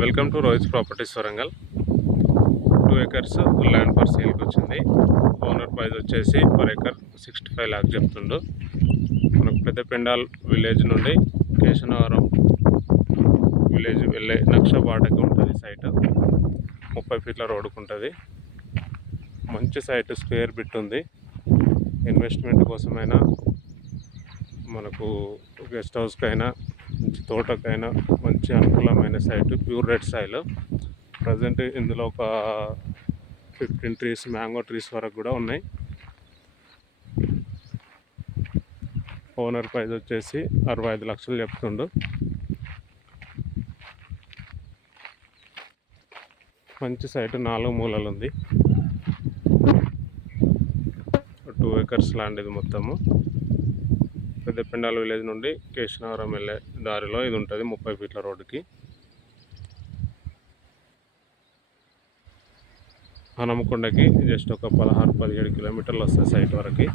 Welcome to Rohit properties Warangal. 2 acres land for సేల్కి వచ్చింది. Owner price వచ్చేసి పర్ ఎకర్ 65 lakhs చెప్తుండు. మనకు పెద్దపెండాల్ విలేజ్ నుండి కేశనవరం విలేజ్ వెళ్ళే నక్ష బాటకి ఉంటుంది సైట్. 30 feet రోడ్డుకు ఉంటుంది. మంచి సైట్, స్క్వేర్ బిట్ ఉంది. ఇన్వెస్ట్మెంట్ కోసమైనా, మనకు గెస్ట్ హౌస్కైనా, మంచి తోటకైనా మంచి అనుకూలమైన site. Pure red soil. Present ఇందులో ఒక 15 trees, మ్యాంగో ట్రీస్ వరకు కూడా ఉన్నాయి. ఓనర్ ప్రైస్ వచ్చేసి 65 lakhs చెప్తుండు. మంచి సైట్, 4 మూలలు ఉంది. 2 acres ల్యాండ్ ఇది మొత్తము. పెద్దపెండాల విలేజ్ నుండి కేశనవరం వెళ్ళే దారిలో ఇది ఉంటుంది, 30 feet రోడ్డుకి. హనుమకొండకి జస్ట్ ఒక 16-17 kilometers వస్తుంది సైట్ వరకు.